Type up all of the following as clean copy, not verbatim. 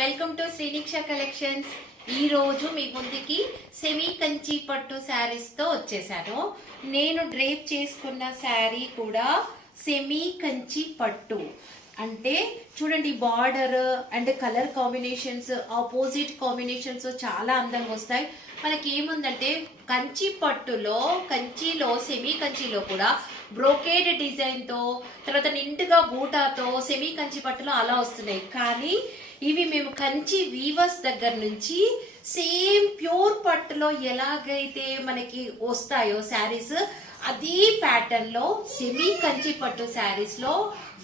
Welcome to శ్రీనిక్ష collections. ఈ రోజు మీ ముందుకి సెమీ కంచి పట్టు శారీస్ తో వచ్చేసాను. నేను డ్రేప్ చేసుకున్న శారీ కూడా సెమీ కంచి పట్టు. అంటే చూడండి, border and colour combinations, opposite combinations చాలా అందంగా వస్తాయి. మనకి ఏముందంటే కంచిలో సెమీ కంచిలో కూడా బ్రోకేడ్ డిజైన్ తో, తర్వాత నిండుగా బూటాతో సెమీ కంచి పట్టులో అలా వస్తున్నాయి. కానీ ఇవి మేము కంచి వీవర్స్ దగ్గర నుంచి సేమ్ ప్యూర్ పట్టులో ఎలాగైతే మనకి వస్తాయో శారీస్, అదే ప్యాటర్న్ లో సెమీ కంచి పట్టు శారీస్ లో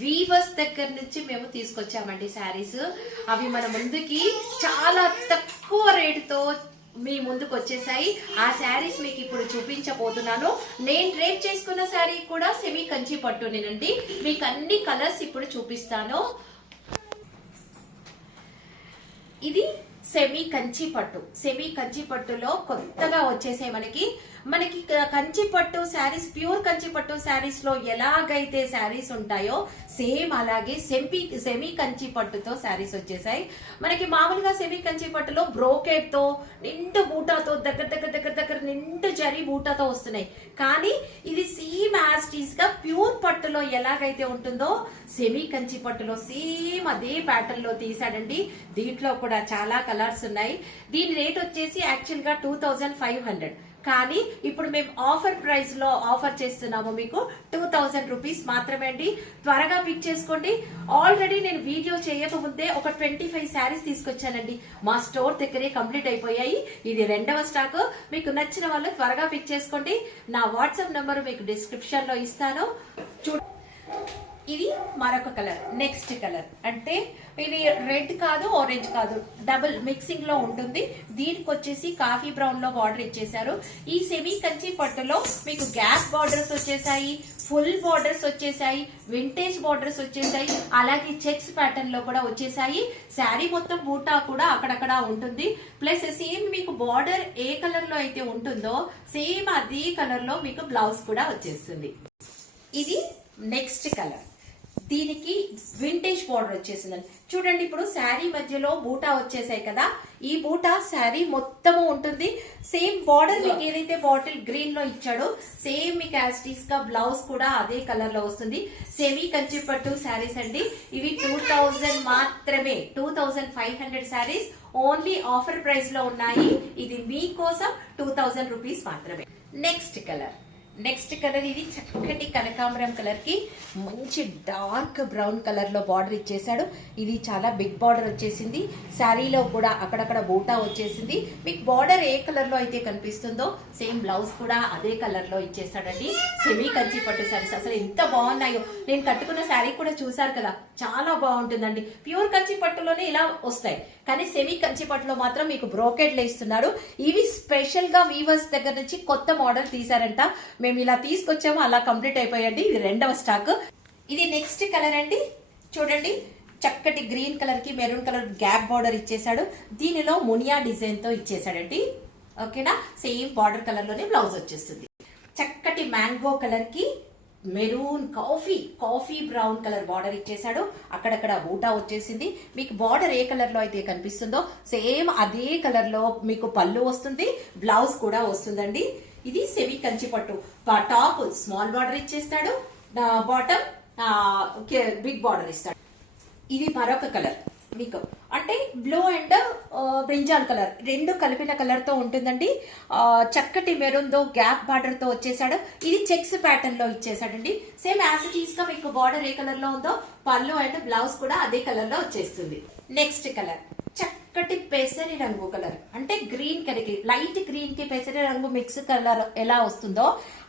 వీవర్స్ దగ్గర నుంచి మేము తీసుకొచ్చామండి శారీస్. అవి మన ముందుకి చాలా తక్కువ రేటుతో మీ ముందుకు వచ్చేసాయి. ఆ శారీస్ మీకు ఇప్పుడు చూపించబోతున్నాను. నేను డ్రేప్ చేసుకున్న శారీ కూడా సెమీ కంచి పట్టునేనండి. మీకు అన్ని కలర్స్ ఇప్పుడు చూపిస్తాను. ఇది సెమీ కంచి పట్టులో కొత్తగా వచ్చేసాయి మనకి కంచి పట్టు శారీస్, ప్యూర్ కంచి పట్టు శారీస్ లో ఎలాగైతే శారీస్ ఉంటాయో సేమ్ అలాగే సెమీ కంచి పట్టుతో శారీస్ వచ్చేసాయి మనకి. మామూలుగా సెమీ కంచి పట్టులో బ్రోకెట్ తో, నిండు బూటాతో, దగ్గర నిండు జరీ బూటాతో వస్తున్నాయి. కానీ ఇది సేమ్ యాస్టీస్ గా ప్యూర్ పట్టులో ఎలాగైతే ఉంటుందో సెమీ కంచి పట్టులో సేమ్ అదే ప్యాటర్న్ లో తీసాడండి. దీంట్లో కూడా చాలా కలర్స్ ఉన్నాయి. దీని రేట్ వచ్చేసి యాక్చువల్ గా 2500. కానీ ఇప్పుడు మేము ఆఫర్ ప్రైస్ లో ఆఫర్ చేస్తున్నాము మీకు 2000 రూపీస్ మాత్రమే అండి. త్వరగా పిక్ చేసుకోండి. ఆల్రెడీ నేను వీడియో చేయకముందే ఒక 25 శారీస్ తీసుకొచ్చానండి. మా స్టోర్ దగ్గరే కంప్లీట్ అయిపోయాయి. ఇది రెండవ స్టాక్. మీకు నచ్చిన వాళ్ళు త్వరగా పిక్ చేసుకోండి. నా వాట్సాప్ నంబర్ మీకు డిస్క్రిప్షన్ లో ఇస్తాను. ఇది మరొక కలర్, నెక్స్ట్ కలర్. అంటే ఇది రెడ్ కాదు, ఆరెంజ్ కాదు, డబుల్ మిక్సింగ్ లో ఉంటుంది. దీనికి వచ్చేసి కాఫీ బ్రౌన్ లో బార్డర్ ఇచ్చేసారు. ఈ సెమీ కంచి పట్టులో మీకు గ్యాప్ బార్డర్స్ వచ్చేసాయి, ఫుల్ బార్డర్స్ వచ్చేసాయి, వింటేజ్ బార్డర్స్ వచ్చేసాయి, అలాగే చెక్స్ ప్యాటర్న్ లో కూడా వచ్చేసాయి. శారీ మొత్తం బూటా కూడా అక్కడక్కడ ఉంటుంది. ప్లస్ సేమ్ మీకు బార్డర్ ఏ కలర్ లో అయితే ఉంటుందో సేమ్ అదే కలర్ లో మీకు బ్లౌజ్ కూడా వచ్చేస్తుంది. ఇది నెక్స్ట్ కలర్. దీనికి వింటేజ్ బార్డర్ వచ్చేసిందండి. చూడండి, ఇప్పుడు శారీ మధ్యలో బూటా వచ్చేసాయి కదా, ఈ బూటా శారీ మొత్తము ఉంటుంది. సేమ్ బార్డర్ మీకు ఏదైతే బాటిల్ గ్రీన్ లో ఇచ్చాడో సేమ్ మీకు యాస్టీస్ గా బ్లౌజ్ కూడా అదే కలర్ లో వస్తుంది. సెమీ కంచి పట్టు శారీస్ అండి. ఇవి 2000 మాత్రమే, 2500 శారీస్ ఓన్లీ ఆఫర్ ప్రైస్ లో ఉన్నాయి. ఇది మీకోసం 2000 రూపీస్ మాత్రమే. నెక్స్ట్ కలర్ ఇది చక్కటి కనకాంబరం కలర్ కి మంచి డార్క్ బ్రౌన్ కలర్ లో బార్డర్ ఇచ్చేసాడు. ఇది చాలా బిగ్ బార్డర్ వచ్చేసింది. శారీలో కూడా అక్కడక్కడ బూటా వచ్చేసింది. మీకు బార్డర్ ఏ కలర్ లో అయితే కనిపిస్తుందో సేమ్ బ్లౌజ్ కూడా అదే కలర్ లో ఇచ్చేసాడండి. సెమీ కంచి పట్టు శారీస్ అసలు ఎంత బాగున్నాయో. నేను కట్టుకున్న శారీ కూడా చూసారు కదా, చాలా బాగుంటుందండి. ప్యూర్ కంచి పట్టులోనే ఇలా వస్తాయి, కానీ సెమీ కంచి పట్టులో మాత్రం మీకు బ్రోకెట్ లో ఇస్తున్నారు. ఇవి స్పెషల్ గా వీవర్స్ దగ్గర నుంచి కొత్త మోడల్ తీసారంట. మేము ఇలా తీసుకొచ్చాము, అలా కంప్లీట్ అయిపోయండి. ఇది రెండవ స్టాక్. ఇది నెక్స్ట్ కలర్ అండి. చూడండి, చక్కటి గ్రీన్ కలర్ కి మెరూన్ కలర్ గ్యాప్ బార్డర్ ఇచ్చేసాడు. దీనిలో మునియా డిజైన్ తో ఇచ్చేసాడండి. ఓకేనా, సేమ్ బార్డర్ కలర్ లోనే బ్లౌజ్ వచ్చేస్తుంది. చక్కటి మ్యాంగో కలర్ కి maroon coffee brown colour border ఇచ్చేసాడు. అక్కడక్కడ బూటా వచ్చేసింది. మీకు బార్డర్ ఏ కలర్ లో అయితే కనిపిస్తుందో సేమ్ అదే కలర్ లో మీకు పళ్ళు వస్తుంది, బ్లౌజ్ కూడా వస్తుందండి. ఇది సెమీ కంచి పట్టు. టాప్ స్మాల్ బార్డర్ ఇచ్చేస్తాడు, బాటమ్ బిగ్ బార్డర్ ఇస్తాడు. ఇది మరొక కలర్ మీకు, అంటే బ్లూ అండ్ బ్రింజాల్ కలర్ రెండు కలిపిన కలర్ తో ఉంటుందండి. చక్కటి మెరూన్ తో గ్యాప్ బార్డర్ తో వచ్చేసాడు. ఇది చెక్స్ ప్యాటర్న్ లో ఇచ్చేసాడండి. సేమ్ యాజ్ ఇట్ ఈస్ గా మీకు బార్డర్ ఏ కలర్ లో ఉందో పళ్ళు అండ్ బ్లౌజ్ కూడా అదే కలర్ లో వచ్చేస్తుంది. నెక్స్ట్ కలర్ చక్కటి పెసరి రంగు కలర్. అంటే గ్రీన్ కలర్ కి, లైట్ గ్రీన్ కి పెసరి రంగు మిక్స్ కలర్ ఎలా వస్తుందో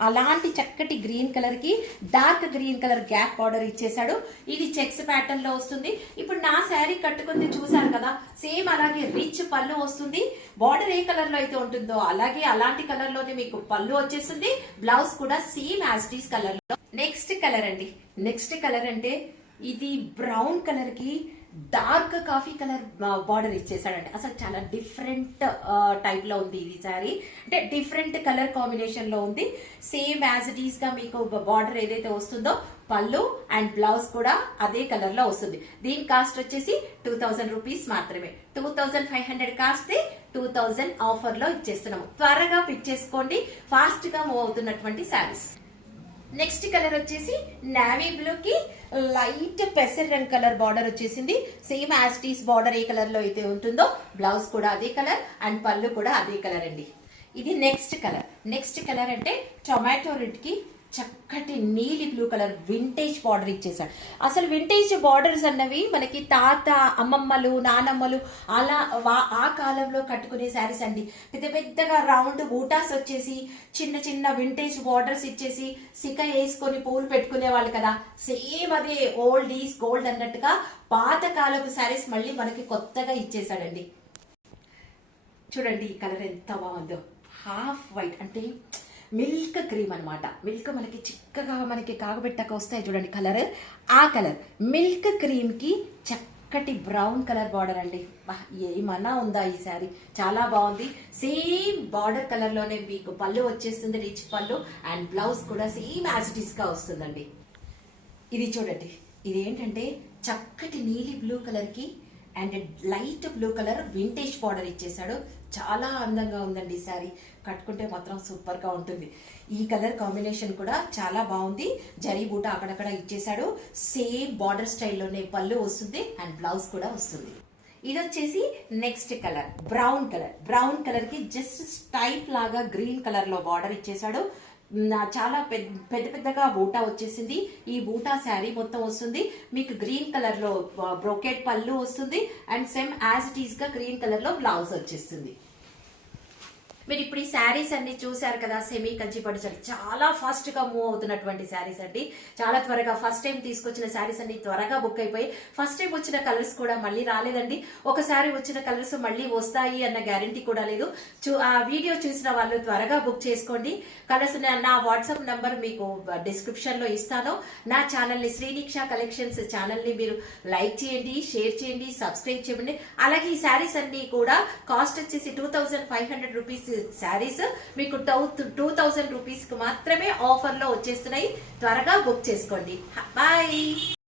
అలాంటి చక్కటి గ్రీన్ కలర్ కి dark green colour gap border ఇచ్చేసాడు. ఇది చెక్స్ ప్యాటర్న్ లో వస్తుంది. ఇప్పుడు నా శారీ కట్టుకుంది చూసారు కదా, సేమ్ అలాగే రిచ్ పళ్ళు వస్తుంది. బార్డర్ ఏ కలర్ లో అయితే ఉంటుందో అలాగే అలాంటి కలర్ లోనే మీకు పళ్ళు వచ్చేస్తుంది. బ్లౌజ్ కూడా same as it is colour లో. నెక్స్ట్ కలర్ అంటే ఇది బ్రౌన్ కలర్ కి డార్క్ కాఫీ కలర్ బార్డర్ ఇచ్చేసాడండి. అసలు చాలా డిఫరెంట్ టైప్ లో ఉంది ఇది సారీ. అంటే డిఫరెంట్ కలర్ కాంబినేషన్ లో ఉంది. సేమ్ యాజ్ ఇట్ ఈస్ గా మీకు బార్డర్ ఏదైతే వస్తుందో పళ్ళు అండ్ బ్లౌజ్ కూడా అదే కలర్ లో వస్తుంది. దీని కాస్ట్ వచ్చేసి 2000 రూపీస్ మాత్రమే. 2500 కాస్ట్ 2000 ఆఫర్ లో ఇచ్చేస్తున్నాము. త్వరగా పిక్ చేసుకోండి, ఫాస్ట్ గా మూవ్ అవుతున్నటువంటి శారీస్. నెక్స్ట్ కలర్ వచ్చేసి నావీ బ్లూ కి లైట్ పెసర్ రంగ్ కలర్ బార్డర్ వచ్చేసింది. సేమ్ యాజ్ టీస్ బార్డర్ ఏ కలర్ లో అయితే ఉంటుందో బ్లౌజ్ కూడా అదే కలర్ అండ్ పళ్ళు కూడా అదే కలర్ అండి. ఇది నెక్స్ట్ కలర్. నెక్స్ట్ కలర్ అంటే టొమాటో రెడ్ కి చక్కటి నీలి బ్లూ కలర్ వింటేజ్ బార్డర్ ఇచ్చేసాడు. అసలు వింటేజ్ బార్డర్స్ అన్నవి మనకి తాత అమ్మమ్మలు నానమ్మలు అలా ఆ కాలంలో కట్టుకునే శారీస్ అండి. పెద్ద పెద్దగా రౌండ్ బూటాస్ వచ్చేసి చిన్న చిన్న వింటేజ్ బార్డర్స్ ఇచ్చేసి సిక వేసుకొని పూలు పెట్టుకునే వాళ్ళు కదా. సేమ్ అదే ఓల్డ్ ఈజ్ గోల్డ్ అన్నట్టుగా పాత కాలపు శారీస్ మళ్ళీ మనకి కొత్తగా ఇచ్చేసాడండి. చూడండి ఈ కలర్ ఎంత బాగుందో. హాఫ్ వైట్ అంటే మిల్క్ క్రీమ్ అనమాట. మిల్క్ మనకి చిక్కగా మనకి కాగబెట్టాక వస్తాయి చూడండి కలర్, ఆ కలర్ మిల్క్ క్రీమ్ కి చక్కటి బ్రౌన్ కలర్ బార్డర్ అండి. ఏమన్నా ఉందా ఈ శారీ, చాలా బాగుంది. సేమ్ బార్డర్ కలర్ లోనే మీకు పళ్ళు వచ్చేస్తుంది, రిచ్ పళ్ళు అండ్ బ్లౌజ్ కూడా సేమ్ యాజ్ ఇట్ ఈస్ గా వస్తుందండి. ఇది చూడండి, ఇది ఏంటంటే చక్కటి నీలి బ్లూ కలర్ కి and light blue colour vintage border ఇచ్చేసాడు. చాలా అందంగా ఉందండి ఈ శారీ, కట్టుకుంటే మాత్రం సూపర్ గా ఉంటుంది. ఈ కలర్ కాంబినేషన్ కూడా చాలా బాగుంది. జరీ బూట అక్కడక్కడ ఇచ్చేసాడు. సేమ్ బార్డర్ స్టైల్లోనే పళ్ళు వస్తుంది అండ్ బ్లౌజ్ కూడా వస్తుంది. ఇది వచ్చేసి next colour brown colour. Brown colour కి జస్ట్ స్టైప్ లాగా గ్రీన్ కలర్ లో బార్డర్ ఇచ్చేసాడు. చాలా పెద్ద పెద్దగా బూటా వచ్చేసింది. ఈ బూటా శారీ మొత్తం వస్తుంది మీకు గ్రీన్ కలర్ లో బ్రోకెట్ పళ్ళు వస్తుంది and same as it is గా గ్రీన్ కలర్ లో బ్లౌజ్ వచ్చేస్తుంది. మీరు ఇప్పుడు ఈ శారీస్ అన్ని చూసారు కదా, సెమీ కంచిపట్టు శారీ చాలా ఫాస్ట్ గా మూవ్ అవుతున్నటువంటి శారీస్ అండి. చాలా త్వరగా ఫస్ట్ టైం తీసుకొచ్చిన శారీస్ అన్ని త్వరగా బుక్ అయిపోయి ఫస్ట్ టైం వచ్చిన కలర్స్ కూడా మళ్ళీ రాలేదండి. ఒకసారి వచ్చిన కలర్స్ మళ్ళీ వస్తాయి అన్న గ్యారంటీ కూడా లేదు. ఆ వీడియో చూసిన వాళ్ళు త్వరగా బుక్ చేసుకోండి. కలర్స్ నా వాట్సాప్ నంబర్ మీకు డిస్క్రిప్షన్ లో ఇస్తాను. నా ఛానల్ ని శ్రీనిక్ష కలెక్షన్స్ ఛానల్ ని మీరు లైక్ చేయండి, షేర్ చేయండి, సబ్స్క్రైబ్ చేయండి. అలాగే ఈ శారీస్ అన్ని కూడా కాస్ట్ వచ్చేసి 2500 రూపీస్ శారీస్ మీకు 2000 రూపీస్ కి మాత్రమే ఆఫర్ లో వచ్చేస్తున్నాయి. త్వరగా బుక్ చేసుకోండి. బాయ్.